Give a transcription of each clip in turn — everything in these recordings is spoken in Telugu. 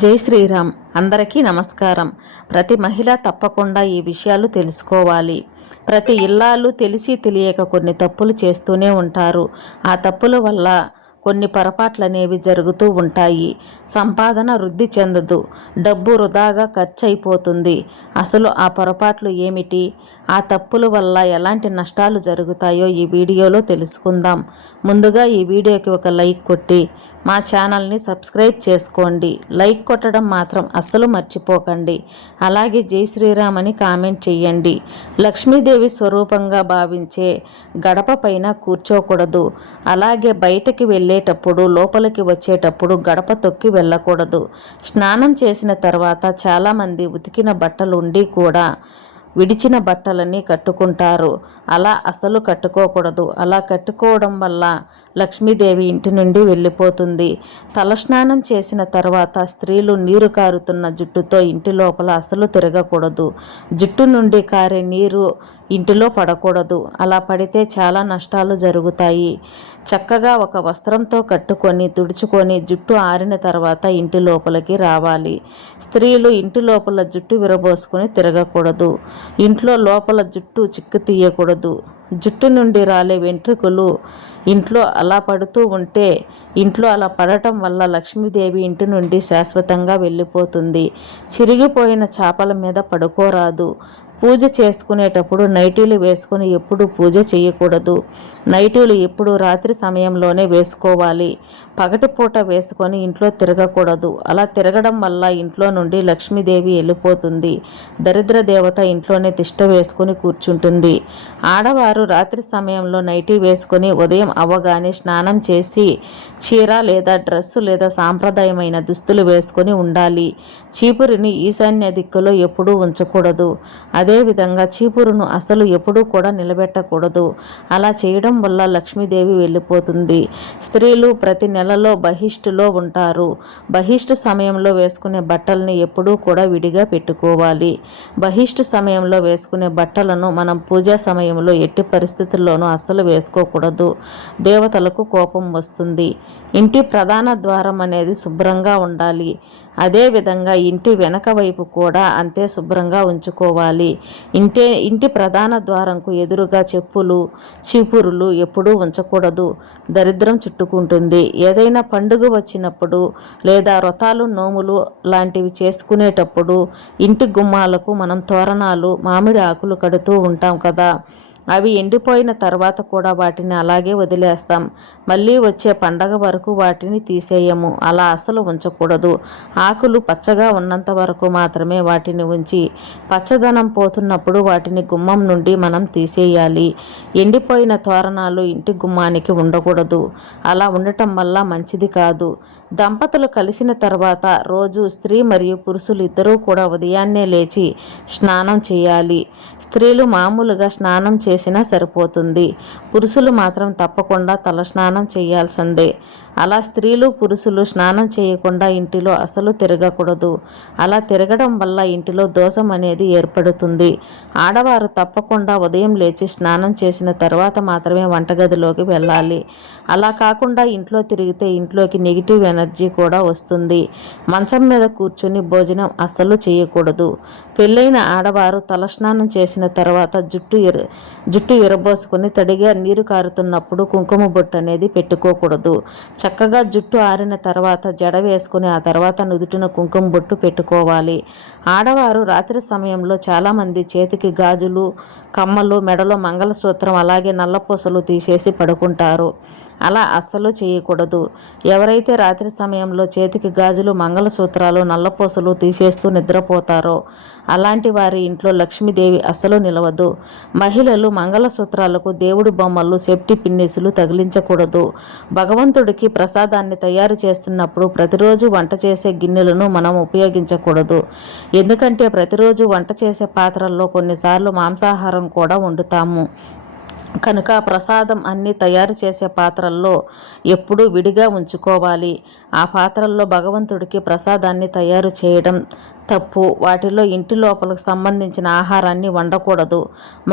జై శ్రీరామ్. అందరికీ నమస్కారం. ప్రతి మహిళ తప్పకుండా ఈ విషయాలు తెలుసుకోవాలి. ప్రతి ఇల్లాలు తెలిసి తెలియక కొన్ని తప్పులు చేస్తూనే ఉంటారు. ఆ తప్పుల వల్ల కొన్ని పొరపాట్లు అనేవి జరుగుతూ ఉంటాయి. సంపాదన వృద్ధి చెందదు, డబ్బు వృధాగా ఖర్చు అయిపోతుంది. అసలు ఆ పొరపాట్లు ఏమిటి, ఆ తప్పుల వల్ల ఎలాంటి నష్టాలు జరుగుతాయో ఈ వీడియోలో తెలుసుకుందాం. ముందుగా ఈ వీడియోకి ఒక లైక్ కొట్టి మా ఛానల్ని సబ్స్క్రైబ్ చేసుకోండి. లైక్ కొట్టడం మాత్రం అస్సలు మర్చిపోకండి. అలాగే జై శ్రీరామ్ అని కామెంట్ చేయండి. లక్ష్మీదేవి స్వరూపంగా భావించే గడప పైన కూర్చోకూడదు. అలాగే బయటకి వెళ్ళేటప్పుడు, లోపలికి వచ్చేటప్పుడు గడప తొక్కి వెళ్ళకూడదు. స్నానం చేసిన తర్వాత చాలామంది ఉతికిన బట్టలు ఉండి కూడా విడిచిన బట్టలని కట్టుకుంటారు. అలా అసలు కట్టుకోకూడదు. అలా కట్టుకోవడం వల్ల లక్ష్మీదేవి ఇంటి నుండి వెళ్ళిపోతుంది. తలస్నానం చేసిన తర్వాత స్త్రీలు నీరు కారుతున్న జుట్టుతో ఇంటి లోపల అసలు తిరగకూడదు. జుట్టు నుండి కారే నీరు ఇంటిలో పడకూడదు. అలా పడితే చాలా నష్టాలు జరుగుతాయి. చక్కగా ఒక వస్త్రంతో కట్టుకొని తుడుచుకొని జుట్టు ఆరిన తర్వాత ఇంటి లోపలికి రావాలి. స్త్రీలు ఇంటి లోపల జుట్టు విరబోసుకొని తిరగకూడదు. ఇంట్లో లోపల జుట్టు చిక్కు తీయకూడదు. జుట్టు నుండి రాలే వెంట్రుకలు ఇంట్లో అలా పడుతూ ఉంటే, ఇంట్లో అలా పడటం వల్ల లక్ష్మీదేవి ఇంటి నుండి శాశ్వతంగా వెళ్ళిపోతుంది. చిరిగిపోయిన చేపల మీద పడుకోరాదు. పూజ చేసుకునేటప్పుడు నైటీలు వేసుకొని ఎప్పుడు పూజ చేయకూడదు. నైటీలు ఎప్పుడు రాత్రి సమయంలోనే వేసుకోవాలి. పగటిపూట వేసుకొని ఇంట్లో తిరగకూడదు. అలా తిరగడం వల్ల ఇంట్లో నుండి లక్ష్మీదేవి వెళ్ళిపోతుంది. దరిద్ర దేవత ఇంట్లోనే తిష్ట వేసుకొని కూర్చుంటుంది. ఆడవారు రాత్రి సమయంలో నైటీ వేసుకొని ఉదయం అవ్వగానే స్నానం చేసి చీర లేదా డ్రెస్సు లేదా సాంప్రదాయమైన దుస్తులు వేసుకొని ఉండాలి. చీపురిని ఈశాన్య దిక్కులో ఎప్పుడూ ఉంచకూడదు. అదేవిధంగా చీపురును అసలు ఎప్పుడూ కూడా నిలబెట్టకూడదు. అలా చేయడం వల్ల లక్ష్మీదేవి వెళ్ళిపోతుంది. స్త్రీలు ప్రతి నెలలో బహిష్టులో ఉంటారు. బహిష్టు సమయంలో వేసుకునే బట్టల్ని ఎప్పుడూ కూడా విడిగా పెట్టుకోవాలి. బహిష్టు సమయంలో వేసుకునే బట్టలను మనం పూజా సమయంలో ఎట్టి పరిస్థితుల్లోనూ అస్సలు వేసుకోకూడదు. దేవతలకు కోపం వస్తుంది. ఇంటి ప్రధాన ద్వారం అనేది శుభ్రంగా ఉండాలి. అదేవిధంగా ఇంటి వెనక వైపు కూడా అంతే శుభ్రంగా ఉంచుకోవాలి. ఇంటి ప్రధాన ద్వారంకు ఎదురుగా చెప్పులు, చీపురులు ఎప్పుడూ ఉంచకూడదు. దరిద్రం చుట్టుకుంటుంది. ఏదైనా పండుగ వచ్చినప్పుడు లేదా వ్రతాలు, నోములు లాంటివి చేసుకునేటప్పుడు ఇంటి గుమ్మాలకు మనం తోరణాలు, మామిడి ఆకులు కడుతూ ఉంటాం కదా. అవి ఎండిపోయిన తర్వాత కూడా వాటిని అలాగే వదిలేస్తాం. మళ్ళీ వచ్చే పండగ వరకు వాటిని తీసేయము. అలా అసలు ఉంచకూడదు. ఆకులు పచ్చగా ఉన్నంత వరకు మాత్రమే వాటిని ఉంచి పచ్చదనం పోతున్నప్పుడు వాటిని గుమ్మం నుండి మనం తీసేయాలి. ఎండిపోయిన తోరణాలు ఇంటి గుమ్మానికి ఉండకూడదు. అలా ఉండటం వల్ల మంచిది కాదు. దంపతులు కలిసిన తర్వాత రోజు స్త్రీ మరియు పురుషులు ఇద్దరూ కూడా ఉదయాన్నే లేచి స్నానం చేయాలి. స్త్రీలు మామూలుగా స్నానం చేసినా సరిపోతుంది. పురుషులు మాత్రం తప్పకుండా తలస్నానం చేయాల్సిందే. అలా స్త్రీలు పురుషులు స్నానం చేయకుండా ఇంటిలో అసలు తిరగకూడదు. అలా తిరగడం వల్ల ఇంటిలో దోషం అనేది ఏర్పడుతుంది. ఆడవారు తప్పకుండా ఉదయం లేచి స్నానం చేసిన తర్వాత మాత్రమే వంటగదిలోకి వెళ్ళాలి. అలా కాకుండా ఇంట్లో తిరిగితే ఇంట్లోకి నెగిటివ్ ఎనర్జీ కూడా వస్తుంది. మంచం మీద కూర్చొని భోజనం అస్సలు చేయకూడదు. పెళ్ళైన ఆడవారు తలస్నానం చేసిన తర్వాత జుట్టు ఎరబోసుకొని తడిగా నీరు కారుతున్నప్పుడు కుంకుమ బొట్టు అనేది పెట్టుకోకూడదు. చక్కగా జుట్టు ఆరిన తర్వాత జడ వేసుకుని ఆ తర్వాత నుదుటిన కుంకుమ బొట్టు పెట్టుకోవాలి. ఆడవారు రాత్రి సమయంలో చాలామంది చేతికి గాజులు, కమ్మలు, మెడలో మంగళసూత్రం, అలాగే నల్లపూసలు తీసేసి పడుకుంటారు. అలా అస్సలు చేయకూడదు. ఎవరైతే రాత్రి సమయంలో చేతికి గాజులు, మంగళసూత్రాలు, నల్లపూసలు తీసేస్తూ నిద్రపోతారో అలాంటి వారి ఇంట్లో లక్ష్మీదేవి అస్సలు నిలవదు. మహిళలు మంగళసూత్రాలకు దేవుడి బొమ్మలు, సేఫ్టీ పిన్నిసులు తగిలించకూడదు. భగవంతుడికి ప్రసాదాన్ని తయారు చేస్తున్నప్పుడు ప్రతిరోజు వంట చేసే గిన్నెలను మనం ఉపయోగించకూడదు. ఎందుకంటే ప్రతిరోజు వంట చేసే పాత్రల్లో కొన్నిసార్లు మాంసాహారం కూడా వండుతాము. కనుక ప్రసాదం అన్నీ తయారు చేసే పాత్రల్లో ఎప్పుడూ విడిగా ఉంచుకోవాలి. ఆ పాత్రల్లో భగవంతుడికి ప్రసాదాన్ని తయారు చేయడం తప్పు. వాటిలో ఇంటి లోపలకు సంబంధించిన ఆహారాన్ని వండకూడదు.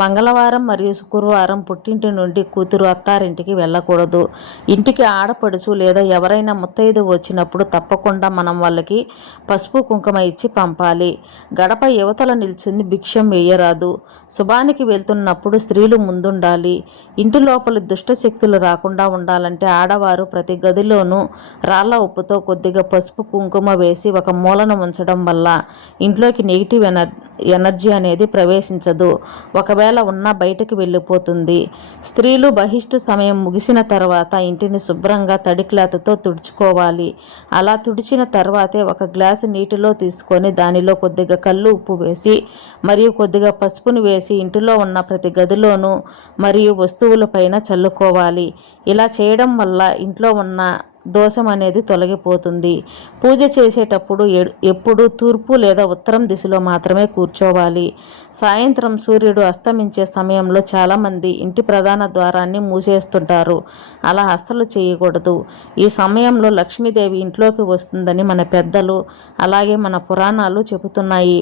మంగళవారం మరియు శుక్రవారం పుట్టింటి నుండి కూతురు అత్తారింటికి వెళ్ళకూడదు. ఇంటికి ఆడపడుచు లేదా ఎవరైనా ముత్తైదు వచ్చినప్పుడు తప్పకుండా మనం వాళ్ళకి పసుపు కుంకుమ ఇచ్చి పంపాలి. గడప యువతల నిల్చుని భిక్షం వేయరాదు. శుభానికి వెళ్తున్నప్పుడు స్త్రీలు ముందుండాలి. ఇంటి లోపల దుష్ట శక్తులు రాకుండా ఉండాలంటే ఆడవారు ప్రతి గదిలోనూ రాళ్ల ఉప్పుతో కొద్దిగా పసుపు కుంకుమ వేసి ఒక మూలన ఉంచడం వల్ల ఇంట్లోకి నెగిటివ్ ఎనర్జీ అనేది ప్రవేశించదు. ఒకవేళ ఉన్నా బయటకు వెళ్ళిపోతుంది. స్త్రీలు బహిష్టు సమయం ముగిసిన తర్వాత ఇంటిని శుభ్రంగా తడి క్లాత్తో తుడుచుకోవాలి. అలా తుడిచిన తర్వాతే ఒక గ్లాసు నీటిలో తీసుకొని దానిలో కొద్దిగా కల్లు ఉప్పు వేసి మరియు కొద్దిగా పసుపును వేసి ఇంటిలో ఉన్న ప్రతి గదిలోనూ మరియు వస్తువులపైన చల్లుకోవాలి. ఇలా చేయడం వల్ల ఇంట్లో ఉన్న దోషం అనేది తొలగిపోతుంది. పూజ చేసేటప్పుడు ఎప్పుడు తూర్పు లేదా ఉత్తరం దిశలో మాత్రమే కూర్చోవాలి. సాయంత్రం సూర్యుడు అస్తమించే సమయంలో చాలామంది ఇంటి ప్రధాన ద్వారాన్ని మూసేస్తుంటారు. అలా అస్సలు చేయకూడదు. ఈ సమయంలో లక్ష్మీదేవి ఇంట్లోకి వస్తుందని మన పెద్దలు అలాగే మన పురాణాలు చెబుతున్నాయి.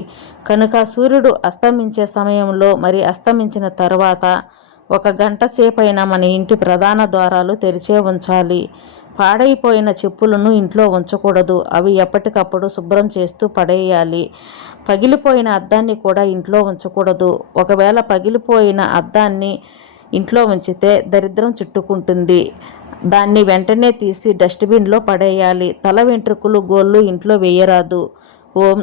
కనుక సూర్యుడు అస్తమించే సమయంలో మరి అస్తమించిన తర్వాత 1 గంట సేపైనా మన ఇంటి ప్రధాన ద్వారాలు తెరిచే ఉంచాలి. పాడైపోయిన చెప్పులను ఇంట్లో ఉంచకూడదు. అవి ఎప్పటికప్పుడు శుభ్రం చేస్తూ పడేయాలి. పగిలిపోయిన అద్దాన్ని కూడా ఇంట్లో ఉంచకూడదు. ఒకవేళ పగిలిపోయిన అద్దాన్ని ఇంట్లో ఉంచితే దరిద్రం చుట్టుకుంటుంది. దాన్ని వెంటనే తీసి డస్ట్బిన్లో పడేయాలి. తల వెంట్రుకలు గోళ్ళు ఇంట్లో వేయరాదు. ఓం